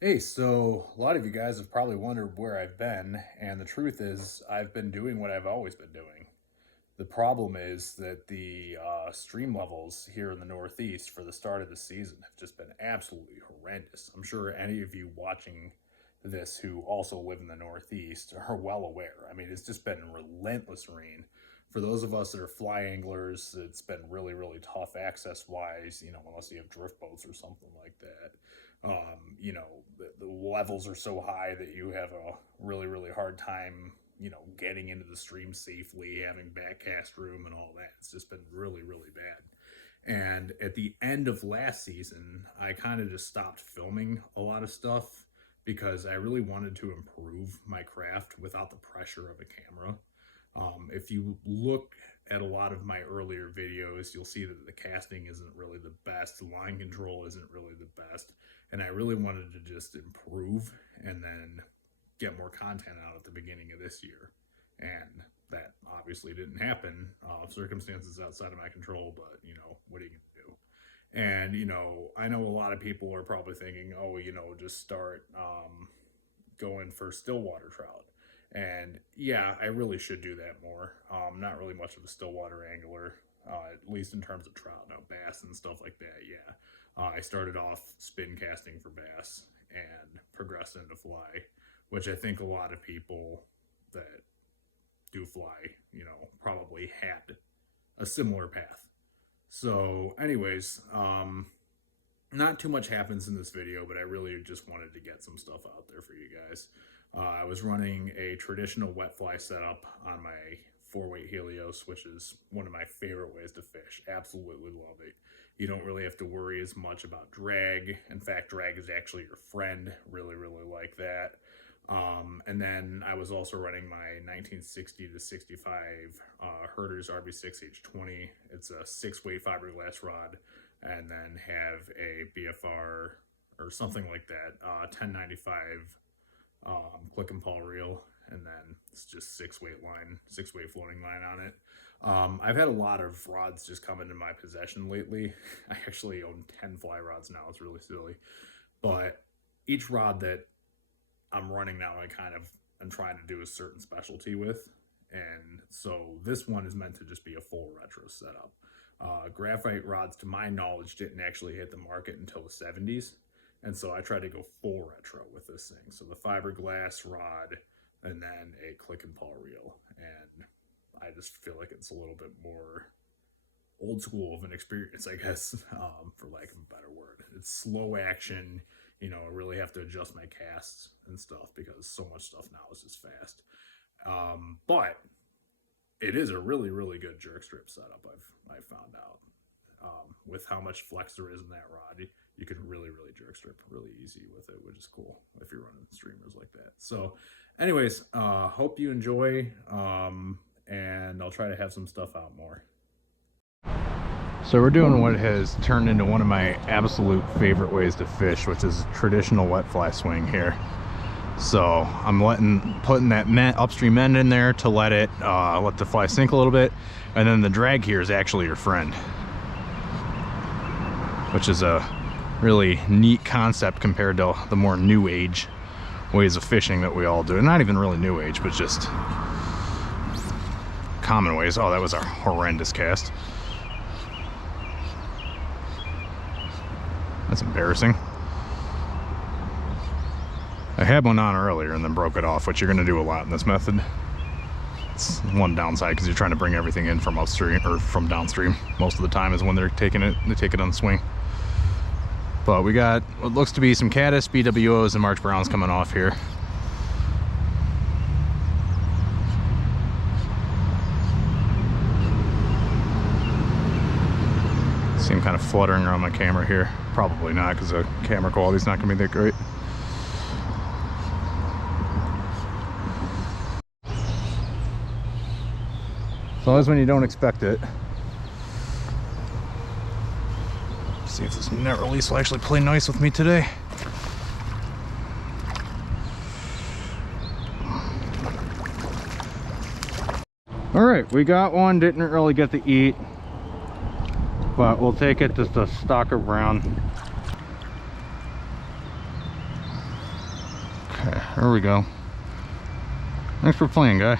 Hey, so a lot of you guys have probably wondered where I've been, and the truth is, I've been doing what I've always been doing. The problem is that the stream levels here in the Northeast for the start of the season have just been absolutely horrendous. I'm sure any of you watching this who also live in the Northeast are well aware. I mean, it's just been relentless rain. For those of us that are fly anglers, it's been really, really tough access wise, unless you have drift boats or something like that. The levels are so high that you have a really, really hard time getting into the stream safely, having backcast room and all that. It's just been really, really bad. And at the end of last season, I kind of just stopped filming a lot of stuff because I really wanted to improve my craft without the pressure of a camera. If you look at a lot of my earlier videos, you'll see that the casting isn't really the best, the line control isn't really the best, and I really wanted to just improve and then get more content out at the beginning of this year. And that obviously didn't happen. Circumstances outside of my control, but what are you gonna do? And I know a lot of people are probably thinking, oh, just start going for stillwater trout. And yeah, I really should do that more. Not really much of a stillwater angler, at least in terms of trout. Now, bass and stuff like that, yeah. I started off spin casting for bass and progressed into fly, which I think a lot of people that do fly, probably had a similar path. So, anyways, not too much happens in this video, but I really just wanted to get some stuff out there for you guys. I was running a traditional wet fly setup on my 4-weight Helios, which is one of my favorite ways to fish. Absolutely love it. You don't really have to worry as much about drag. In fact, drag is actually your friend. Really, really like that. And then I was also running my 1960 to 65 Herder's RB6H20. It's a 6-weight fiberglass rod, and then have a BFR or something like that, 1095 click and pawl reel, and then it's just 6-weight floating line on it. I've had a lot of rods just come into my possession lately. I actually own 10 fly rods now. It's really silly, but each rod that I'm running now, I kind of am trying to do a certain specialty with. And so this one is meant to just be a full retro setup. Graphite rods, to my knowledge, didn't actually hit the market until the 70s. And so I tried to go full retro with this thing. So the fiberglass rod and then a click and pawl reel. And I just feel like it's a little bit more old school of an experience, I guess, for lack of a better word. It's slow action. I really have to adjust my casts and stuff because so much stuff now is just fast. But it is a really, really good jerk strip setup. I've found out with how much flex there is in that rod, you can really, really jerk strip really easy with it, which is cool if you're running streamers like that. So, anyways, hope you enjoy, and I'll try to have some stuff out more. So we're doing what has turned into one of my absolute favorite ways to fish, which is traditional wet fly swing here. So I'm putting that upstream end in there to let the fly sink a little bit, and then the drag here is actually your friend, which is a really neat concept compared to the more new age ways of fishing that we all do. And not even really new age, but just common ways. Oh, that was a horrendous cast. That's embarrassing. I had one on earlier and then broke it off, which you're going to do a lot in this method. It's one downside because you're trying to bring everything in from upstream or from downstream. Most of the time is when they take it on the swing. But we got what looks to be some caddis, BWOs, and March Browns coming off here. Seem kind of fluttering around my camera here. Probably not, because the camera quality's not going to be that great. As long as when you don't expect it. See if this net release will actually play nice with me today. All right, we got one. Didn't really get to eat, but we'll take it. Just a stalker brown. There we go. Thanks for playing, guy.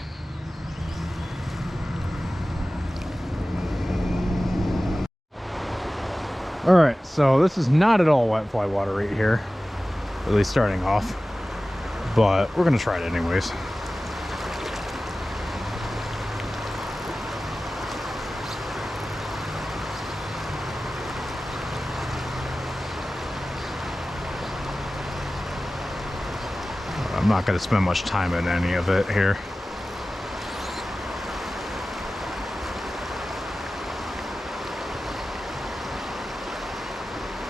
Alright, so this is not at all wet fly water right here. At least starting off. But we're gonna try it anyways. I'm not going to spend much time in any of it here.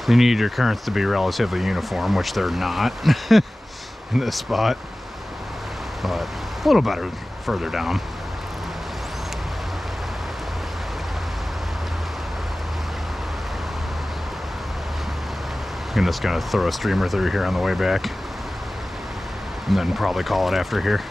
So you need your currents to be relatively uniform, which they're not in this spot, but a little better further down. I'm just going to throw a streamer through here on the way back, and then probably call it after here.